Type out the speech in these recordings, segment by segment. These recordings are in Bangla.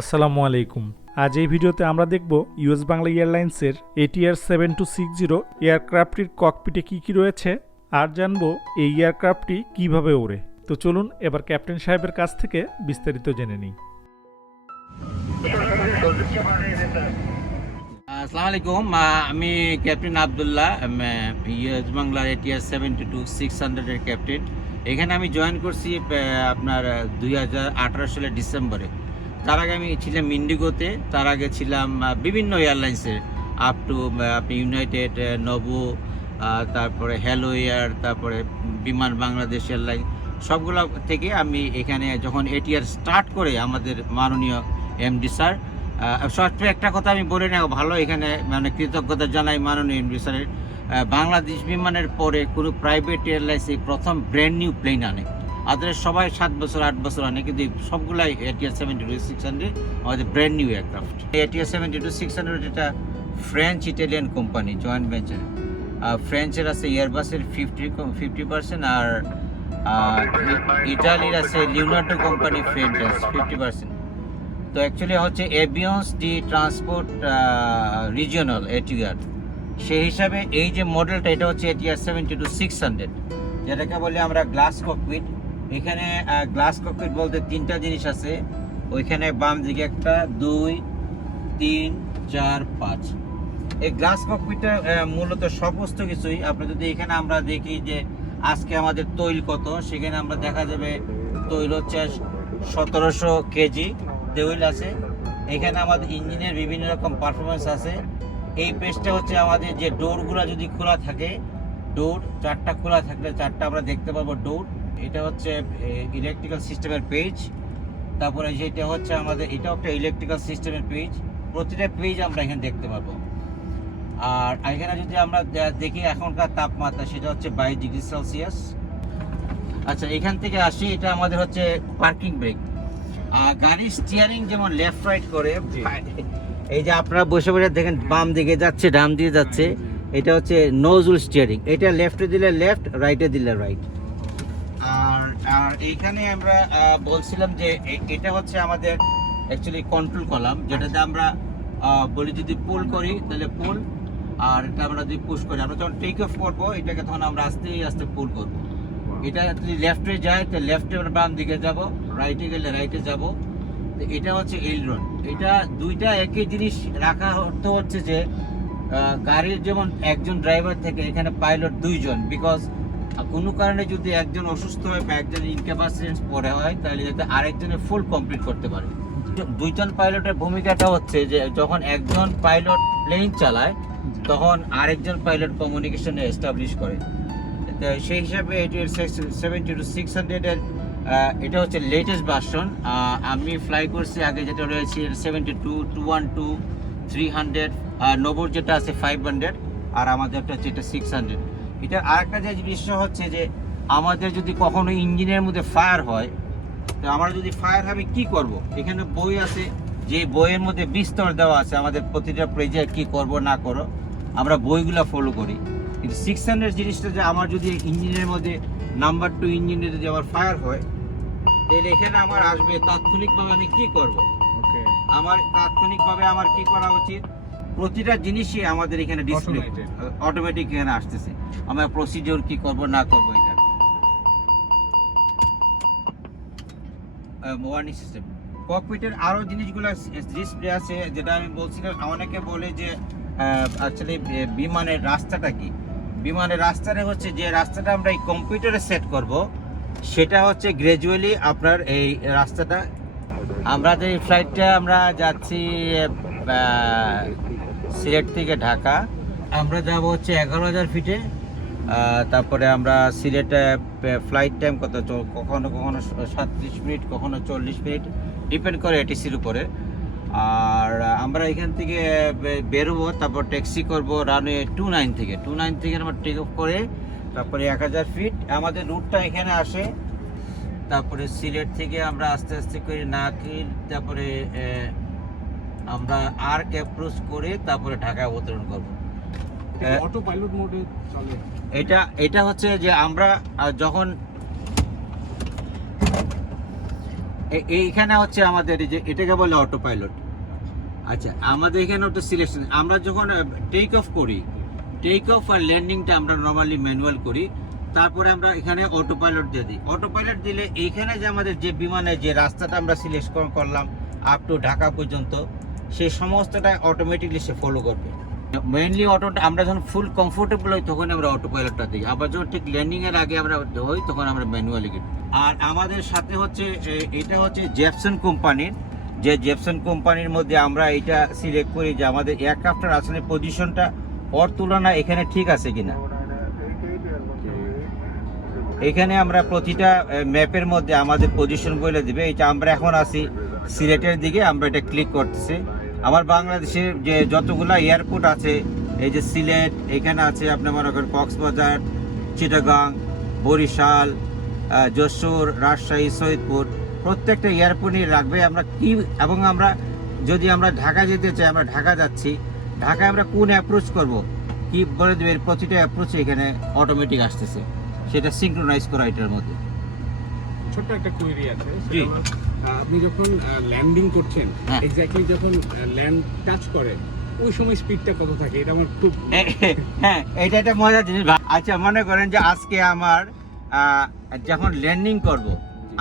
আসসালামু আলাইকুম। আজ এই ভিডিওতে আমরা দেখব ইউএস বাংলা এয়ারলাইন্সের ATR seven two six zero এয়ারক্রাফটটির ককপিটে কী কী রয়েছে আর জানব এই এয়ারক্রাফটটি কীভাবে ওড়ে। তো চলুন এবার ক্যাপ্টেন সাহেবের কাছ থেকে বিস্তারিত জেনে নিই। আসসালামু আলাইকুম আমি ক্যাপ্টেন আবদুল্লাহ ইউএস বাংলার ATR seventy two two six হান্ড্রেডের ক্যাপ্টেন। এখানে আমি জয়েন করছি আপনার দুই হাজার আঠারো সালের ডিসেম্বরে। তার আগে আমি ছিলাম ইন্ডিগোতে, তার আগে ছিলাম বিভিন্ন এয়ারলাইন্সের আপ টু আপনি ইউনাইটেড নবো তারপরে হ্যালো এয়ার তারপরে বিমান বাংলাদেশ এয়ারলাইন, সবগুলো থেকে আমি এখানে যখন এটিআর স্টার্ট করে আমাদের মাননীয় এমডি স্যার শর্টে একটা কথা আমি বলে নেব, ভালো এখানে মানে কৃতজ্ঞতা জানাই মাননীয় এমডি স্যারের বাংলাদেশ বিমানের পরে কোনো প্রাইভেট এয়ারলাইন্স এই প্রথম ব্র্যান্ড নিউ প্লেন আনে। আদারের সবাই সাত বছর, আট বছর আনে, কিন্তু সবগুলাই ATR seventy two six hundred আমাদের brand new aircraft ATR seventy two six hundred এটা French Italian company joint venture ফ্রেঞ্চের আছে এয়ারবাসের ফিফটি ফিফটি পার্সেন্ট আর ইটালির আছে Leonardo company French fifty percent তো অ্যাকচুয়ালি হচ্ছে Avions de Transport Regional ATR সেই হিসাবে এই যে মডেলটা এটা হচ্ছে ATR seventy two six hundred যেটাকে বলি আমরা গ্লাস ককপিট এখানে গ্লাস ককপিট বলতে তিনটা জিনিস আছে। ওইখানে বাম দিকে একটা, দুই, তিন, চার, পাঁচ। এই গ্লাস ককপিটটা মূলত সমস্ত কিছুই আপনি যদি এখানে আমরা দেখি যে আজকে আমাদের তৈল কত, সেখানে আমরা দেখা যাবে তৈল হচ্ছে সতেরোশো কেজি তৈল আছে। এখানে আমাদের ইঞ্জিনের বিভিন্ন রকম পারফরমেন্স আছে। এই পেজটা হচ্ছে আমাদের যে ডোরগুলো যদি খোলা থাকে ডোর চারটা খোলা থাকলে চারটা আমরা দেখতে পাবো ডোর এটা হচ্ছে ইলেকট্রিক্যাল সিস্টেমের পেজ তারপরে যেটা হচ্ছে আমাদের এটাও একটা ইলেকট্রিক্যাল সিস্টেমের পেজ প্রতিটা পেজ আমরা এখানে দেখতে পাবো আর এখানে যদি আমরা দেখি এখনকার তাপমাত্রা সেটা হচ্ছে বাইশ ডিগ্রি সেলসিয়াস। আচ্ছা এখান থেকে আসি এটা আমাদের হচ্ছে পার্কিং ব্রেক আর গাড়ির স্টিয়ারিং যেমন লেফট রাইট করে এই যে আপনারা বসে বসে দেখেন বাম দিকে যাচ্ছে ডান দিয়ে যাচ্ছে এটা হচ্ছে নোজুল স্টিয়ারিং এটা লেফটে দিলে লেফট রাইটে দিলে রাইট আর এইখানে আমরা বলছিলাম যে এটা হচ্ছে আমাদের অ্যাকচুয়ালি কন্ট্রোল কলাম যেটাতে আমরা বলি যদি পুল করি তাহলে পুল আর এটা আমরা যদি পুশ করি আমরা যখন টেক অফ করব এটাকে তখন আমরা আস্তে আস্তে পুল করব। এটা যদি লেফটে যায় তো লেফটে আমরা বাম দিকে যাব রাইটে গেলে রাইটে যাব। তো এটা হচ্ছে এলরন এটা দুইটা একই জিনিস রাখা অর্থ হচ্ছে যে গাড়ির যেমন একজন ড্রাইভার থেকে এখানে পাইলট দুইজন বিকজ কোনো কারণে যদি একজন অসুস্থ হয় বা একজন ইনক্যাপাসিটেন্স পরে হয়, তাহলে যাতে আরেকজনের ফুল কমপ্লিট করতে পারে। দুইজন পাইলটের ভূমিকাটা হচ্ছে যে, যখন একজন পাইলট প্লেন চালায়, তখন আরেকজন পাইলট কমিউনিকেশনে এস্টাবলিশ করে। সেই হিসাবে এটির সেভেন্টি টু সিক্স হান্ড্রেডের এটা হচ্ছে লেটেস্ট ভার্সন আমি ফ্লাই করছি, আগে যেটা রয়েছে seventy two two one two three hundred আর নোবর যেটা আছে ফাইভ হান্ড্রেড আর আমাদেরটা হচ্ছে এটা সিক্স হান্ড্রেড এটা আরেকটা যে বিষয় হচ্ছে যে আমাদের যদি কখনো ইঞ্জিনের মধ্যে ফায়ার হয় তো আমরা যদি ফায়ার হবে কি করব? এখানে বই আছে যে বইয়ের মধ্যে বিস্তর দেওয়া আছে আমাদের প্রতিটা পেজে কি করব না করো আমরা বইগুলো ফলো করি। কিন্তু সিক্স হান্ড্রেড জিনিসটা যে আমার যদি ইঞ্জিনের মধ্যে নাম্বার টু ইঞ্জিনে যদি আমার ফায়ার হয় তাহলে এখানে আমার আসবে তাৎক্ষণিকভাবে আমি কি করব? ওকে আমার তাৎক্ষণিকভাবে আমার কি করা উচিত? প্রতিটা জিনিসই আমাদের এখানে ডিসপ্লে অটোমেটিক এখানে আসতেছে। আমরা প্রসিডিওর কি করব না করব এটা। ওয়ার্নিং সিস্টেম ককপিটের আরও জিনিসগুলো ডিসপ্লে আছে যেটা আমি বলছিলাম অনেকে বলে যে অ্যাকচুয়ালি বিমানের রাস্তাটা কি? বিমানের রাস্তাটা হচ্ছে যে রাস্তাটা আমরা এই কম্পিউটারে সেট করব সেটা হচ্ছে গ্র্যাজুয়ালি আপনার এই রাস্তাটা আমাদের এই ফ্লাইটটা আমরা যাচ্ছি সিলেট থেকে ঢাকা। আমরা যাব হচ্ছে এগারো হাজার ফিটে। তারপরে আমরা সিলেটে ফ্লাইট টাইম কত? কখনো কখনো সাতত্রিশ মিনিট, কখনো চল্লিশ মিনিট। ডিপেন্ড করে এটিসির উপরে। আর আমরা এখান থেকে বেরোবো, তারপর ট্যাক্সি করব রানওয়ে টু নাইন থেকে। টু নাইন থেকে আমরা টেক অফ করে, তারপরে এক হাজার ফিট আমাদের রুটটা এখানে আসে। তারপরে সিলেট থেকে আমরা আস্তে আস্তে করে নাকিল তারপরে আমরা আর অ্যাপ্রোচ করে তারপরে ঢাকা অবতরণ করব। অটো পাইলট মোডে চলে? এটা এটা হচ্ছে যে আমরা যখন এইখানে হচ্ছে আমাদের যে এটাকে বলে অটো পাইলট আচ্ছা আমাদের এখানে তো সিলেকশন আমরা যখন টেক অফ করি টেক অফ আর ল্যান্ডিংটা আমরা নর্মালি ম্যানুয়াল করি তারপরে আমরা এখানে অটো পাইলট দিয়ে দিই। অটো পাইলট দিলে এইখানে যে আমাদের যে বিমানের যে রাস্তাটা আমরা সিলেক্ট করলাম আপ টু ঢাকা পর্যন্ত সেই সমস্তটা অটোমেটিকলি সে ফলো করবে। মেইনলি অটোটা আমরা যখন ফুল কমফোর্টেবল হই, তখন আমরা অটো পাইলটটা দিই। আবার যখন ঠিক ল্যান্ডিং এর আগে আমরা হই, তখন আমরা ম্যানুয়ালি দিই আর আমাদের সাথে হচ্ছে এটা হচ্ছে জেপসন কোম্পানির যে জেপসন কোম্পানির মধ্যে আমরা এটা সিলেক্ট করি যে আমাদের এয়ারক্রাফটের আসলে পজিশনটা ওর তুলনায় এখানে ঠিক আছে কিনা। এখানে আমরা প্রতিটা ম্যাপের মধ্যে আমাদের পজিশন বলে দিবে। এটা আমরা এখন আছি সিলেটের দিকে, আমরা এটা ক্লিক করতেছি। আমার বাংলাদেশের যে যতগুলা এয়ারপোর্ট আছে এই যে সিলেট এখানে আছে আপনার মনে করেন কক্সবাজার চিটাগাং বরিশাল যশোর রাজশাহী সৈয়দপুর প্রত্যেকটা এয়ারপোর্টই রাখবে। আমরা কি এবং আমরা যদি আমরা ঢাকা যেতে চাই আমরা ঢাকা যাচ্ছি। ঢাকায় আমরা কোন অ্যাপ্রোচ করব? কি বলে দেবে? প্রতিটা অ্যাপ্রোচ এখানে অটোমেটিক আসতেছে। সেটা সিঙ্ক্রোনাইজ করা এটার মধ্যে। ছোট্ট একটা কোয়েরি আছে। আপনি যখন ল্যান্ডিং করছেন। এক্স্যাক্টলি যখন ল্যান্ড টাচ করে ওই সময় স্পিডটা কত থাকে? এটা আমার খুব হ্যাঁ এটা একটা মজার জিনিস আচ্ছা মনে করেন যে আজকে আমার যখন ল্যান্ডিং করব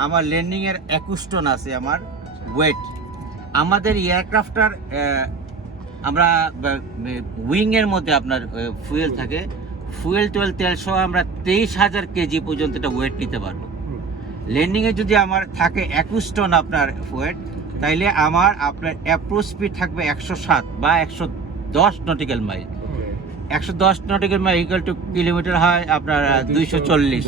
আমার ল্যান্ডিং এর একুশ টন আছে আমার ওয়েট আমাদের এয়ারক্রাফটার আমরা উইং এর মধ্যে আপনার ফুয়েল থাকে। ফুয়েল টুয়েল তেল সহ আমরা তেইশ হাজার কেজি পর্যন্ত এটা ওয়েট নিতে পারব। এ যদি আমার থাকে একুশ টন আপনার ওয়েট তাইলে আমার আপনার অ্যাপ্রোচ স্পিড থাকবে একশো সাত বা একশো দশ নটিক্যাল মাইল. একশো দশ nautical mile equal to kilometre হয় আপনার দুইশো চল্লিশ।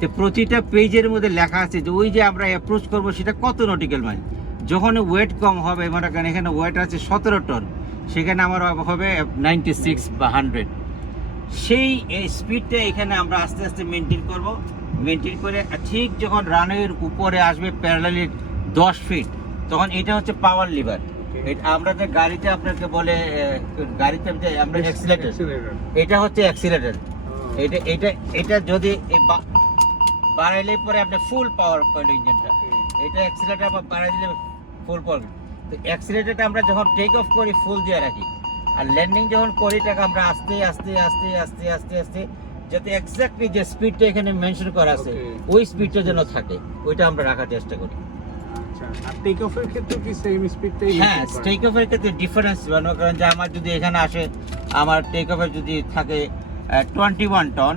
তো প্রতিটা পেজের মধ্যে লেখা আছে যে ওই যে আমরা অ্যাপ্রোচ করব সেটা কত নটিক্যাল মাইল যখন ওয়েট কম হবে মনে এখানে ওয়েট আছে সতেরো টন সেখানে আমার হবে নাইনটি সিক্স বা হান্ড্রেড সেই স্পিডটা এখানে আমরা আস্তে আস্তে মেনটেন করব। মেনটেন করে ঠিক যখন রানওয়ের উপরে আসবে প্যারালালি দশ ফিট তখন এটা হচ্ছে পাওয়ার লিভার আমরা যে গাড়িতে আপনাকে বলে গাড়িতে যে আমরা অ্যাক্সিলেটার. এটা হচ্ছে অ্যাক্সিলেটার Oh. এটা এটা এটা যদি বাড়াইলে পরে আপনি ফুল পাওয়ার পাইল ইঞ্জিনটা এটা অ্যাক্সিলেটার বা বাড়াই দিলে ফুল পাওয়ার তো অ্যাক্সিলেটারটা আমরা যখন টেক অফ করি ফুল দিয়ে রাখি। আর ল্যান্ডিং যখন করি টাকা আমরা আস্তে আস্তে আস্তে আস্তে আস্তে আস্তে যাতে এক্স্যাক্টলি যে স্পিডটা এখানে মেনশন করা আছে ওই স্পিডটা যেন থাকে ওইটা আমরা রাখার চেষ্টা করি। আচ্ছা আর টেক অফের ক্ষেত্রে কি সেম স্পিডটাই হ্যাঁ টেক অফের ক্ষেত্রে ডিফারেন্স করেন যে আমার যদি এখানে আসে আমার টেক অফের যদি থাকে টোয়েন্টি ওয়ান টন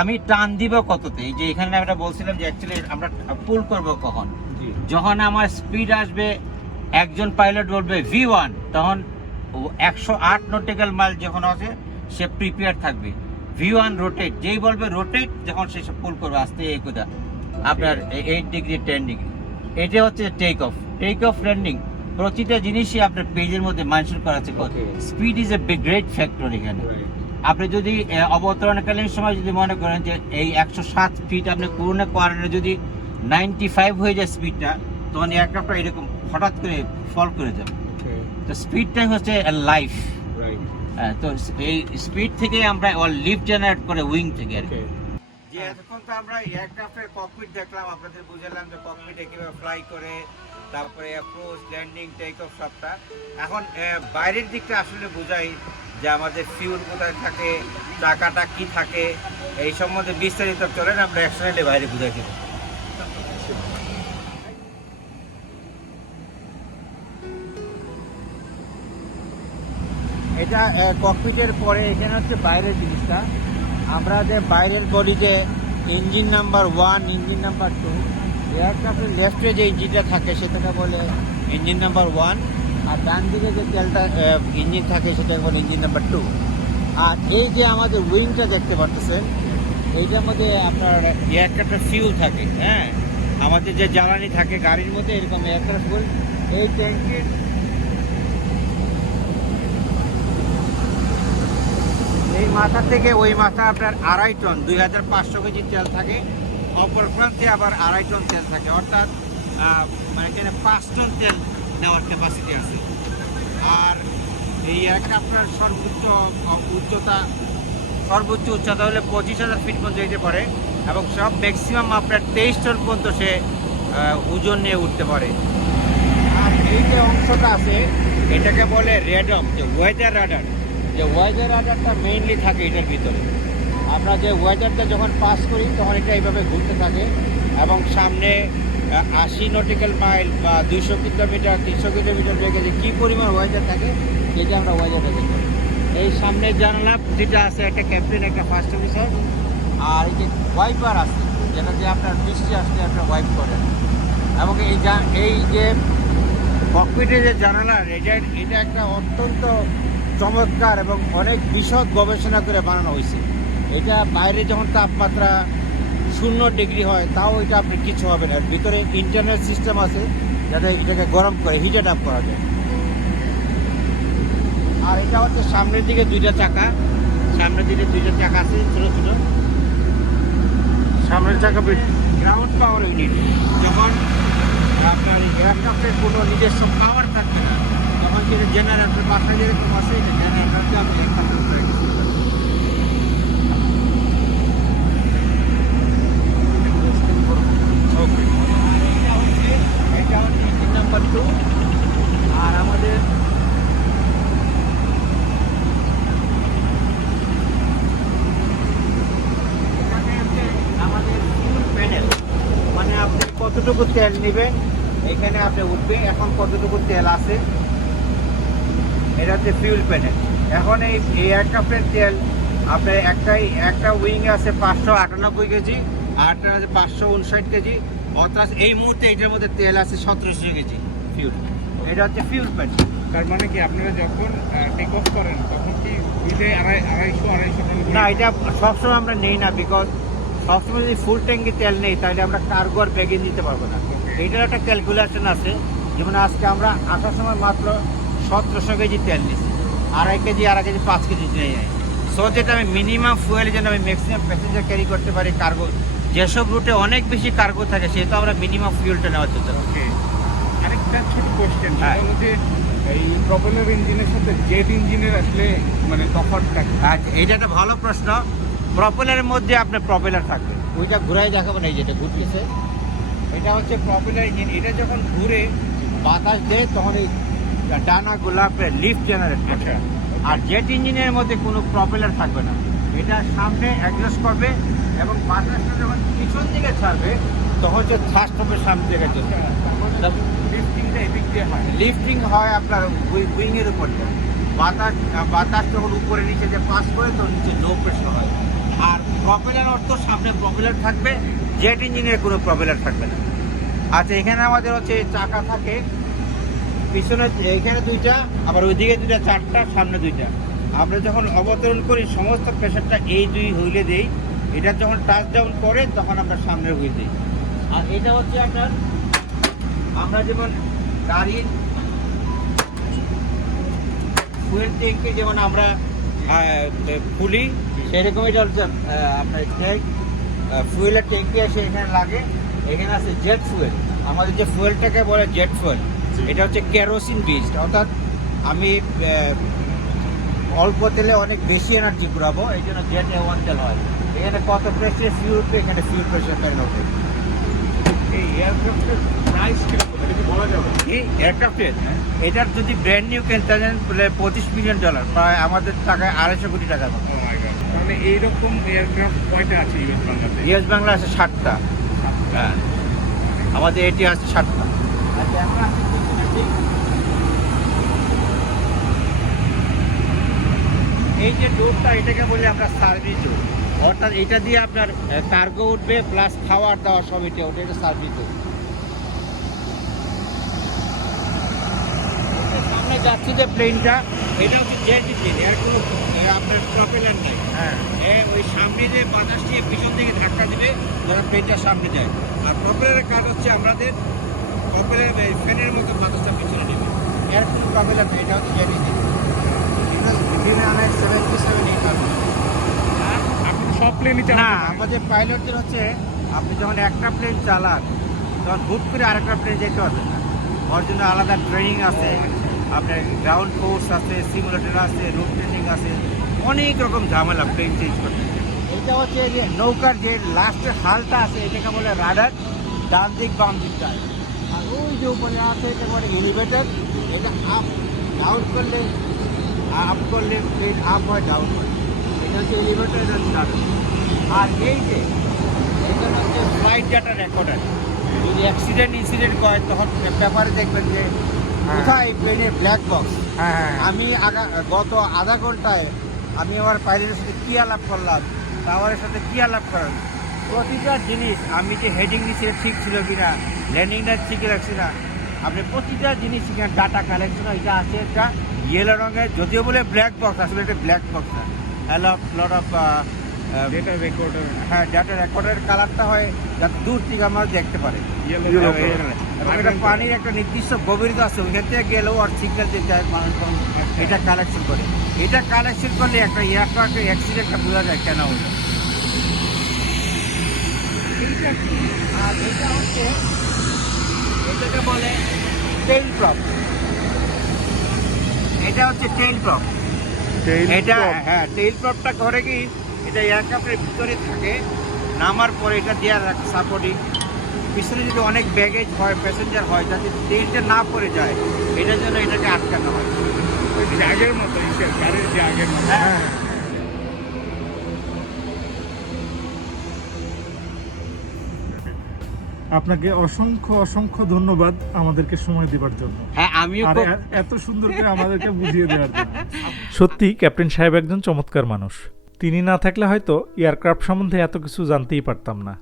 আমি টান দিব কততে? যে এখানে আমরা বলছিলাম যে অ্যাকচুয়ালি আমরা পুল করব কখন? যখন আমার স্পিড আসবে একজন পাইলট বলবে ভি ওয়ান তখন একশো আট নটিক্যাল মাইল যখন আসে সে প্রিপেয়ার থাকবে। ভি ওয়ান রোটেট যেই বলবে রোটেট যখন সে পুল করবে আসতে এই কথা। আপনার এইট ডিগ্রি টেন ডিগ্রি এটা হচ্ছে take off take off landing প্রতিটা জিনিসই আপনার পেজের মধ্যে মেনশন করা আছে। Speed is a great factor এখানে। আপনি যদি অবতরণকালীন সময় যদি মনে করেন যে এই একশো সাত ফিট আপনি করোনা কোয়ারেন্টে যদি নাইনটি ফাইভ হয়ে যায় স্পিডটা তখন এয়ারক্রাফটটা এরকম হঠাৎ করে ফল করে যাবে. তো স্পিডটাই হচ্ছে লাইফ. তো এই স্পিড থেকে আমরা লিফট জেনারেট করে উইং থেকে আর কি। যে এতক্ষণ তো আমরা এয়ারক্রাফটের ককপিট দেখলাম আপনাদের বুঝালাম যে ককপিটে কীভাবে ফ্লাই করে তারপরে অ্যাপ্রোচ ল্যান্ডিং টেক অফ সবটা। এখন বাইরের দিকটা আসলে বোঝাই যে আমাদের ফিউল কোথায় থাকে টাকাটা কি থাকে এই সম্বন্ধে বিস্তারিত। চলেন আমরা একসঙ্গে বাইরে বুঝাই দেবো। এটা ককপিটের পরে এখানে হচ্ছে বাইরের জিনিসটা। আমরা যে বাইরের বডিতে engine number one engine number two এয়ারক্রাফটের লেফটে যে ইঞ্জিনটা থাকে সেটাকে বলে ইঞ্জিন নাম্বার ওয়ান আর ডান দিকে যে তেলটা ইঞ্জিন থাকে সেটাকে বলে ইঞ্জিন নাম্বার টু আর এই যে আমাদের উইংটা দেখতে পারতেছেন, এইটার মধ্যে আপনার এয়ারক্রাফটের ফিউল থাকে হ্যাঁ? আমাদের যে জ্বালানি থাকে, গাড়ির মধ্যে এরকম এয়ারক্রাফট এই ট্যাঙ্কির এই মাথা থেকে ওই মাথা আপনার আড়াই টন, দুই হাজার পাঁচশো কেজি তেল থাকে। অপর প্রান্তে আবার আড়াই টন তেল থাকে। অর্থাৎ মানে এখানে পাঁচ টন তেল নেওয়ার ক্যাপাসিটি আছে। আর এই এয়ারক্রাফটার সর্বোচ্চ, উচ্চতা সর্বোচ্চ উচ্চতা হলে পঁচিশ হাজার ফিট পর্যন্ত যেতে পারে এবং সব ম্যাক্সিমাম আপনার তেইশ টন পর্যন্ত সে ওজন নিয়ে উঠতে পারে। আর এই যে অংশটা আছে, এটাকে বলে রেডম যে ওয়েদার রাডার যে ওয়েদার রাডারটা মেইনলি থাকে এটার ভিতরে। আমরা যে ওয়েদারটা যখন পাস করি, তখন এটা এইভাবে ঘুরতে থাকে এবং সামনে আশি নটিক্যাল মাইল বা দুইশো কিলোমিটার, তিনশো কিলোমিটার বেগে যে কী পরিমাণ ওয়েদার থাকে, সেটা আমরা ওয়েদারটা দেখি। এই সামনের জানালা যেটা আছে, একটা ক্যাপ্টেন একটা ফার্স্ট অফিসার আর এই যে ওয়াইপার আছে, যেটা যে আপনার বৃষ্টি আসলে আপনার ওয়াইপ করেন এবং এই এই যে ককপিটে যে জানালা, এটা এটা একটা অত্যন্ত চমৎকার এবং অনেক বিশদ গবেষণা করে বানানো হয়েছে। এটা বাইরে যখন তাপমাত্রা শূন্য ডিগ্রি হয়, তাও এটা আপনি কিছু হবে না। ভিতরে ইন্টারনেট সিস্টেম আছে যাতে এটাকে গরম করে হিটেড আপ করা যায়। আর এটা হচ্ছে সামনের দিকে দুইটা চাকা। সামনের দিকে দুইটা চাকা আছে, ছোটো ছোটো। সামনের চাকা গ্রাউন্ড পাওয়ার ইউনিট যখন আপনার এয়ারক্রাফ্টের কোনো নিজস্ব পাওয়ার থাকবে না যেটা জেনারেটর বাসায় যেরকম আছে এটা জেনারেটরকে রেখেছি। ওকে আর এটা আমাদের মানে কতটুকু তেল নেবেন এখানে আপনি উঠবে এখন কতটুকু তেল আছে এটা হচ্ছে ফিউল প্যানেল এখন এই এই এয়ারক্রাফ্টের তেল আপনার একটাই একটা উইং আছে পাঁচশো আটানব্বই কেজি একটা আছে পাঁচশো উনষাট কেজি। অর্থাৎ এই মুহূর্তে এটার মধ্যে তেল আছে সতেরোশো কেজি ফিউল এটা হচ্ছে ফিউল প্যানেল তার মানে কি আপনারা যখন টেক অফ করেন তখন কি উইলে আড়াই আড়াইশো আড়াইশো না এটা সবসময় আমরা নেই না বিকজ সবসময় যদি ফুল ট্যাঙ্কি তেল নেই তাহলে আমরা কার্গো আর ব্যাগে নিতে পারব না। এটার একটা ক্যালকুলেশন আছে। যেমন আজকে আমরা আসার সময় মাত্র সতেরোশো কেজি তেল নিচ্ছি আড়াই কেজি আড়াই কেজি পাঁচ কেজি নিয়ে যাই সো যেটা আমি মিনিমাম ফুয়েল যেন আমি ম্যাক্সিমাম প্যাসেঞ্জার ক্যারি করতে পারি কার্গো যেসব রুটে অনেক বেশি কার্গো থাকে সেহেতু আমরা মিনিমাম ফুয়েলটা নেওয়ার চেষ্টা করি। আরেকটা ছোট কোশ্চেন হ্যাঁ। যে এই প্রপেলার ইঞ্জিনের সাথে জেট ইঞ্জিনের আসলে মানে তফাৎটা? আচ্ছা এটা একটা ভালো প্রশ্ন। প্রপেলারের মধ্যে আপনার প্রপেলার থাকবে। ওইটা ঘুরাই দেখাবো না এই যেটা ঘুরতেছে। এটা হচ্ছে প্রপেলার ইঞ্জিন এটা যখন ঘুরে বাতাস দেয় তখন এই ডানা গোলাপে লিফট জেনারেট করে আচ্ছা আর জেট ইঞ্জিনের মধ্যে কোনো প্রপেলার থাকবে না। এটা সামনে অ্যাডজাস্ট করবে এবং বাতাসটা যখন পিছন দিকে ছাড়বে তখন হচ্ছে থার্স্ট হবে সামনে দিকে চলবে লিফটিংটা এদিক দিয়ে হয়। লিফটিং হয় আপনার উইং এর উপর। বাতাস বাতাস যখন উপরে নিচে যে পাস করে তো নিচে লো প্রেশার হয়। আর প্রপেলার অর্থ সামনে প্রপেলার থাকবে জেট ইঞ্জিনের কোনো প্রপেলার থাকবে না। আচ্ছা এখানে আমাদের হচ্ছে চাকা থাকে। পিছনে এখানে দুইটা, আবার ওইদিকে দুইটা, চারটা, সামনে দুইটা। আমরা যখন অবতরণ করি, সমস্ত প্রেশারটা এই দুই হুইলে দেই। এটা যখন টাচ ডাউন করে, তখন আমরা সামনের হুইল দিই। আর এটা হচ্ছে আপনার, আমরা যেমন গাড়ির ফুয়েল ট্যাঙ্কে যেমন আমরা খুলি সেরকম এটা হচ্ছে আপনার ট্যাঙ্ক ফুয়েলের ট্যাঙ্কি আসে এখানে লাগে। এখানে আছে জেট ফুয়েল। আমাদের যে ফুয়েলটাকে বলে জেট ফুয়েল। এটা হচ্ছে কেরোসিন বেসড অর্থাৎ আমি অল্প তেলে অনেক বেশি এনার্জি ঘুরাবো এই জন্য জেট এ ওয়ান তেল হয়। এখানে কত প্রেসারে ফিউল উঠবে এখানে ফিউল প্রেসার পেন উঠবে এই এয়ারক্রাফটের প্রাইস কীরকম এটা কি বলা যাবে? এই এয়ারক্রাফটের এটার যদি ব্র্যান্ড নিউ কিনতে যান তাহলে পঁচিশ মিলিয়ন ডলার প্রায় আমাদের টাকায় আড়াইশো কোটি টাকার মতো মাই গড এইরকম এয়ারক্রাফট কয়টা আছে ইউএস বাংলাতে? ইউএস বাংলা আছে ষাটটা হ্যাঁ আমাদের এটি আছে ষাটটা আচ্ছা এই যে ডোরটা এটাকে বলি আমরা সার্ভিস ডোর অর্থাৎ এটা দিয়ে আপনার কার্গো উঠবে প্লাস খাওয়ার দাওয়া সব এটা ওটা এটা সার্ভিস ডোর সামনে যাচ্ছি যে প্লেনটা এটা হচ্ছে জেট ইঞ্জিন এর কোনো আপনার প্রপেলার নেই। হ্যাঁ। ওই সামনে যে বাতাসটি পিছন থেকে ধাক্কা দিবে যারা প্লেনটা সামনে যায়। আর প্রপেলারের কাজ হচ্ছে আমাদের ফ্যানের মতো বাতাসটা পিছনে নেবে কোনো প্রপেলার নেই এটা হচ্ছে জেট ইঞ্জিন আপনি সব প্লেনই না চালান আমাদের পাইলটদের হচ্ছে আপনি যখন একটা প্লেন চালান তখন হুট করে আরেকটা প্লেন যেতে পারবেন না। ওর জন্য আলাদা ট্রেনিং আছে আপনার গ্রাউন্ড কোর্স আছে সিমুলেটর আছে রুট ট্রেনিং আছে অনেক রকম ঝামেলা প্লেন চেঞ্জ করতে। এটা হচ্ছে যে নৌকার যে লাস্টের হালটা আছে এটাকে বলে রাডার ডান দিক বাম দিক আর ওই যে উপরে আছে এটা মানে এলিভেটর এটা আপ ডাউন করলে আপ করলে প্লেন আপ হয় ডাউন হয়। এটা হচ্ছে এলিভেটর এটা হচ্ছে আর এই যে এটা হচ্ছে ফ্লাইট ডাটা রেকর্ডার যদি অ্যাক্সিডেন্ট ইনসিডেন্ট হয় তখন পেপারে দেখবেন যে কোথায় প্লেনের ব্ল্যাক বক্স হ্যাঁ হ্যাঁ আমি আগা গত আধা ঘন্টায় আমি আমার পাইলটের সাথে কী আলাপ করলাম টাওয়ারের সাথে কী আলাপ করলাম প্রতিটা জিনিস আমি যে হেডিং নিচ্ছি এটা ঠিক ছিল কিনা ল্যান্ডিংটা ঠিক রাখছি না। আপনি প্রতিটা জিনিস এখানে ডাটা কালেকশন এটা আছে একটা ইয়েলো রঙের যদিও বলে ব্ল্যাক বক্স আসলে এটা ব্ল্যাক বক্স না। হ্যালো লট অফ যেটা রেকর্ড হ্যাঁ ডাটা রেকর্ডের কালারটা হয় যাতে দূর থেকে আমরা দেখতে পারে। এটা পানির একটা নির্দিষ্ট গভীরতা আছে ওইখান থেকে গেলেও আর সিগন্যাল দিতে হয় মানুষ আচ্ছা। এটা কালেকশন করে। এটা কালেকশন করলে একটা এয়ারক্রাফ্ট অ্যাক্সিডেন্টটা বোঝা যায় কেন হলো। আর এটা হচ্ছে এটাকে বলে টেইল প্রপ এটা হচ্ছে টেইল প্রপ এটা হ্যাঁ টেইল প্রপটা করে কি? এটা এয়ারক্রাফটের ভিতরে থাকে। নামার পরে এটা দেওয়ার রাখে সাপোর্টিং পিছনে যদি অনেক ব্যাগেজ হয় প্যাসেঞ্জার হয় যাতে টেইলটা না পড়ে যায় এটার জন্য এটাকে আটকানো হয়। জাগের মতো গাড়ির জাগের মতো। হ্যাঁ। আপনাকে অসংখ্য অসংখ্য ধন্যবাদ আমাদেরকে সময় দেওয়ার জন্য। হ্যাঁ আমিও এত সুন্দর করে আমাদেরকে বুঝিয়ে দেওয়ার জন্য। সত্যি ক্যাপ্টেন সাহেব একজন চমৎকার মানুষ। তিনি না থাকলে হয়তো এয়ারক্রাফট সম্বন্ধে এত কিছু জানতেই পারতাম না।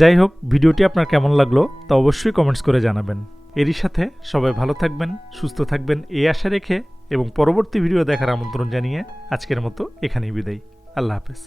যাই হোক ভিডিওটি আপনার কেমন লাগল তা অবশ্যই কমেন্টস করে জানাবেন। এরই সাথে সবাই ভালো থাকবেন সুস্থ থাকবেন এই আশা রেখে এবং পরবর্তী ভিডিও দেখার আমন্ত্রণ জানিয়ে আজকের মতো এখানেই বিদায়। আল্লাহ হাফেজ।